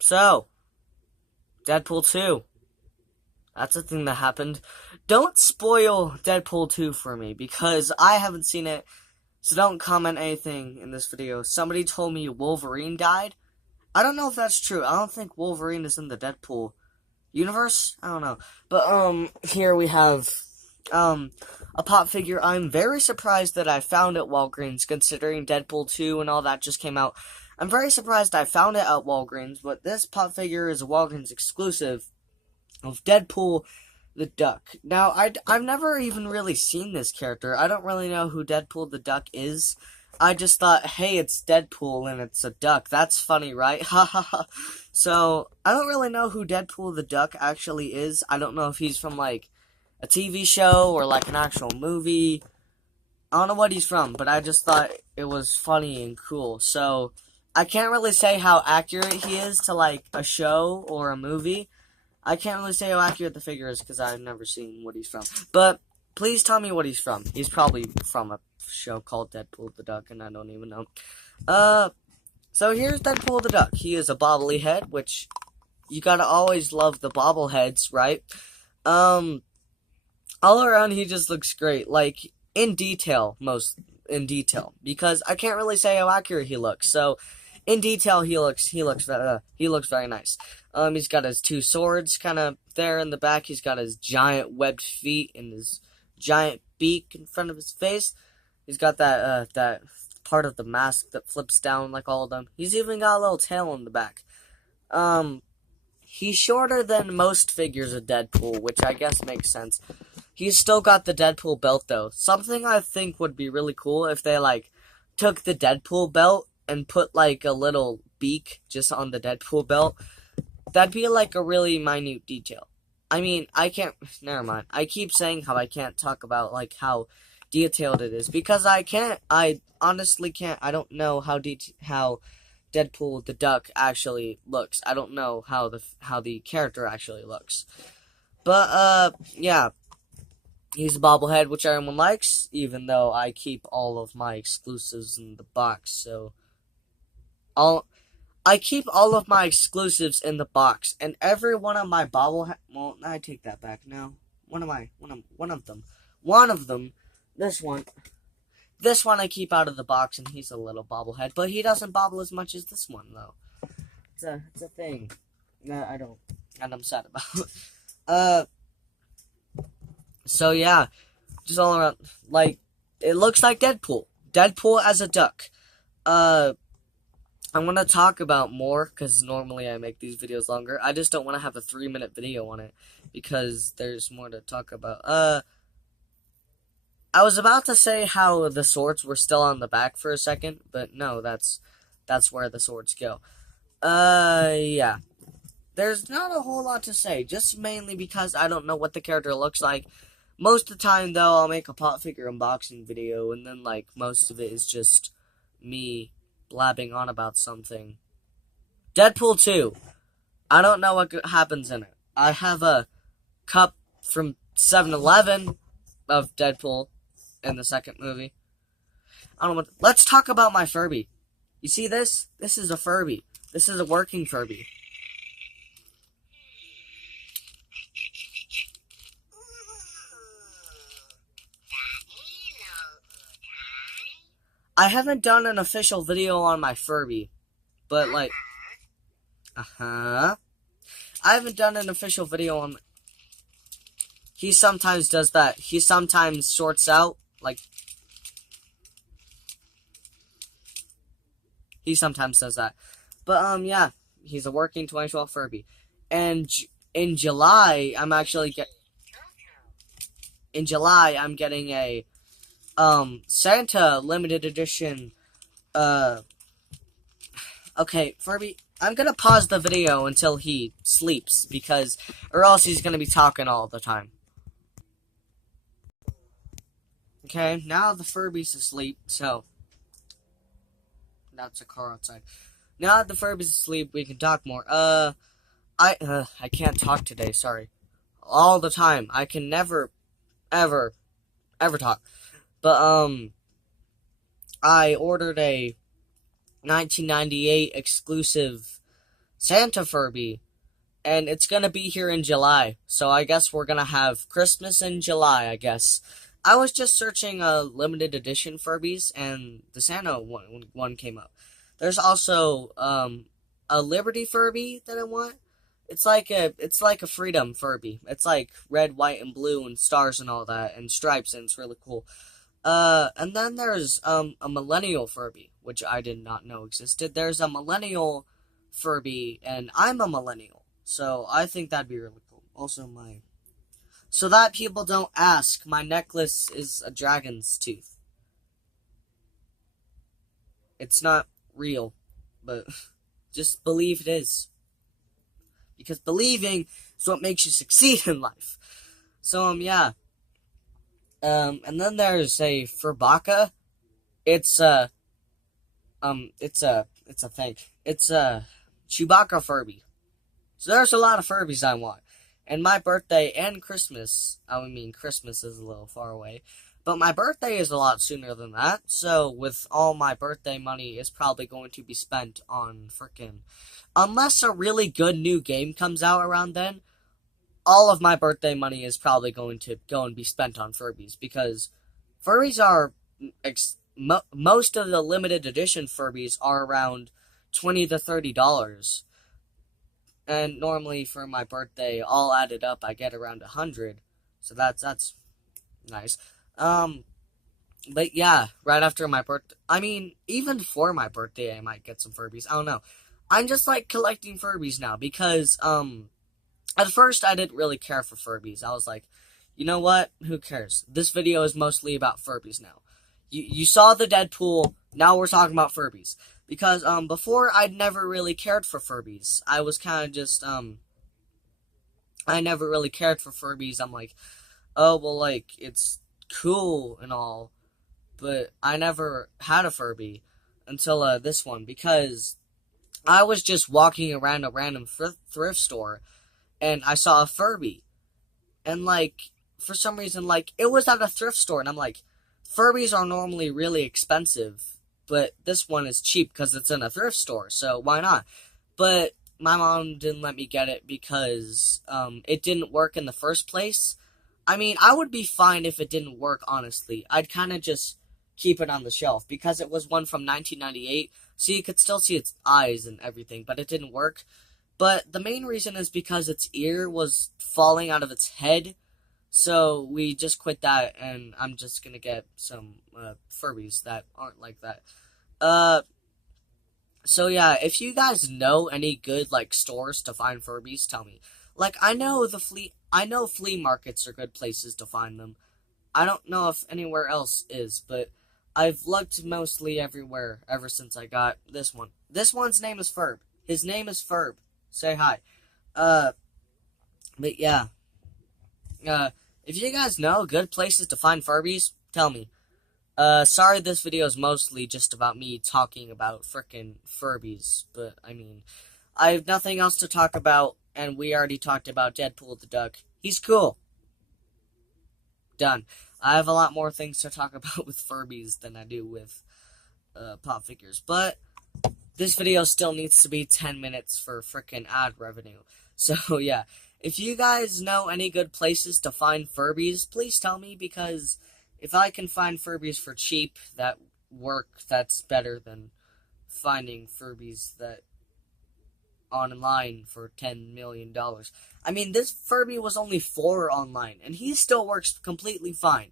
So, Deadpool 2. That's a thing that happened. Don't spoil Deadpool 2 for me, because I haven't seen it, so don't comment anything in this video. Somebody told me Wolverine died. I don't know if that's true. I don't think Wolverine is in the Deadpool universe. I don't know. But, here we have, a pop figure. I'm very surprised that I found it at Walgreens, considering Deadpool 2 and all that just came out. I'm very surprised I found it at Walgreens, but this pop figure is a Walgreens exclusive of Deadpool the Duck. Now, I've never even really seen this character. I don't really know who Deadpool the Duck is. I just thought, hey, it's Deadpool and it's a duck. That's funny, right? Ha ha ha. So, I don't really know who Deadpool the Duck actually is. I don't know if he's from, like, a TV show or, like, an actual movie. I don't know what he's from, but I just thought it was funny and cool. So, I can't really say how accurate he is to, like, a show or a movie. I can't really say how accurate the figure is because I've never seen what he's from. But please tell me what he's from. He's probably from a show called Deadpool the Duck, and I don't even know. So here's Deadpool the Duck. He is a bobbly head, which you gotta always love the bobbleheads, right? All around he just looks great. Like, in detail, because I can't really say how accurate he looks. So, in detail, he looks very nice. He's got his two swords kind of there in the back. He's got his giant webbed feet and his giant beak in front of his face. He's got that part of the mask that flips down like all of them. He's even got a little tail in the back. He's shorter than most figures of Deadpool, which I guess makes sense. He's still got the Deadpool belt, though. Something I think would be really cool if they, like, took the Deadpool belt and put, like, a little beak just on the Deadpool belt. That'd be, like, a really minute detail. I mean, never mind. I keep saying how I can't talk about, like, how detailed it is, because I can't. I honestly can't. I don't know how Deadpool the Duck actually looks. I don't know how the character actually looks. But, yeah. He's a bobblehead, which everyone likes, even though I keep all of my exclusives in the box, so I keep all of my exclusives in the box, and every one of my well, I take that back now. One of them, this one I keep out of the box, and he's a little bobblehead, but he doesn't bobble as much as this one, though. It's a thing that I'm sad about. So yeah, just all around, like, it looks like Deadpool. Deadpool as a duck. I want to talk about more, because normally I make these videos longer. I just don't want to have a 3-minute video on it, because there's more to talk about. I was about to say how the swords were still on the back for a second, but no, that's where the swords go. Yeah. There's not a whole lot to say, just mainly because I don't know what the character looks like. Most of the time, though, I'll make a pop figure unboxing video, and then, like, most of it is just me blabbing on about something. Deadpool 2. I don't know what happens in it. I have a cup from 7-Eleven of Deadpool in the second movie. I don't know what... Let's talk about my Furby. You see this? This is a Furby. This is a working Furby. I haven't done an official video on my Furby, but, like, I haven't done an official video on, he sometimes does that. He sometimes shorts out, like, he sometimes does that. But, yeah, he's a working 2012 Furby. And in July, I'm getting a Santa limited edition, okay, Furby, I'm gonna pause the video until he sleeps, or else he's gonna be talking all the time. Okay, now the Furby's asleep, so, that's a car outside. Now that the Furby's asleep, we can talk more. I can't talk today, sorry. All the time, I can never, ever talk. But, I ordered a 1998 exclusive, Santa Furby, and it's gonna be here in July. So I guess we're gonna have Christmas in July, I guess. I was just searching limited edition Furbies, and the Santa one came up. There's also a Liberty Furby that I want. It's like a Freedom Furby. It's like red, white, and blue, and stars and all that, and stripes, and it's really cool. And then there's a Millennial Furby, which I did not know existed. There's a Millennial Furby, and I'm a Millennial, so I think that'd be really cool. Also, so that people don't ask, my necklace is a dragon's tooth. It's not real, but just believe it is. Because believing is what makes you succeed in life. So, yeah. And then there's a Furbaka. It's a thing. It's a Chewbacca Furby. So there's a lot of Furbies I want. And my birthday and Christmas, Christmas is a little far away, but my birthday is a lot sooner than that, so with all my birthday money is probably going to be spent on unless a really good new game comes out around then, all of my birthday money is probably going to go and be spent on Furbies, because Furbies are, most of the limited edition Furbies are around $20 to $30. And normally for my birthday, all added up, I get around 100. So that's nice. But yeah, right after my birthday, even for my birthday, I might get some Furbies. I don't know. I'm just like collecting Furbies now because, at first I didn't really care for Furbies. I was like, you know what? Who cares? This video is mostly about Furbies now. You saw the Deadpool, now we're talking about Furbies. Because, before, I'd never really cared for Furbies. I was kind of just, I never really cared for Furbies. I'm like, oh, well, like, it's cool and all, but I never had a Furby until, this one, because I was just walking around a random thrift store, and I saw a Furby, and, like, for some reason, like, it was at a thrift store, and I'm like, Furbies are normally really expensive, but this one is cheap because it's in a thrift store, so why not? But my mom didn't let me get it because it didn't work in the first place. I would be fine if it didn't work, honestly. I'd kind of just keep it on the shelf because it was one from 1998, so you could still see its eyes and everything, but it didn't work. But the main reason is because its ear was falling out of its head, so we just quit that, and I'm just gonna get some Furbies that aren't like that. So yeah, if you guys know any good, like, stores to find Furbies, tell me. Like, I know flea markets are good places to find them. I don't know if anywhere else is, but I've looked mostly everywhere ever since I got this one. This one's name is Ferb. His name is Ferb. Say hi. But yeah. If you guys know good places to find Furbies, tell me. Sorry this video is mostly just about me talking about frickin' Furbies, but, I have nothing else to talk about, and we already talked about Deadpool the Duck. He's cool. Done. I have a lot more things to talk about with Furbies than I do with, pop figures, but this video still needs to be 10 minutes for frickin' ad revenue. So, yeah. If you guys know any good places to find Furbies, please tell me, because if I can find Furbies for cheap that work, that's better than finding Furbies that online for $10 million. This Furby was only $4 online, and he still works completely fine.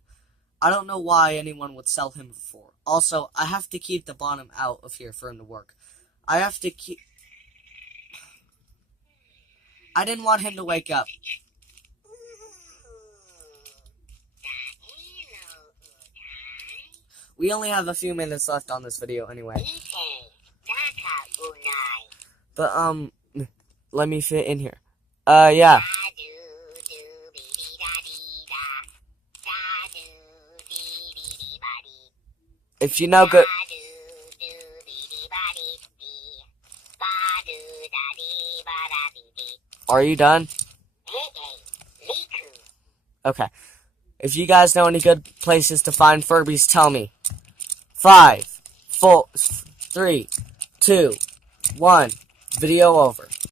I don't know why anyone would sell him for $4. Also, I have to keep the bottom out of here for him to work. I didn't want him to wake up. We only have a few minutes left on this video anyway. But, let me fit in here. Yeah. If you know good... Are you done? Okay. If you guys know any good places to find Furbies, tell me. 5, 4, 3, 2, 1. Video over.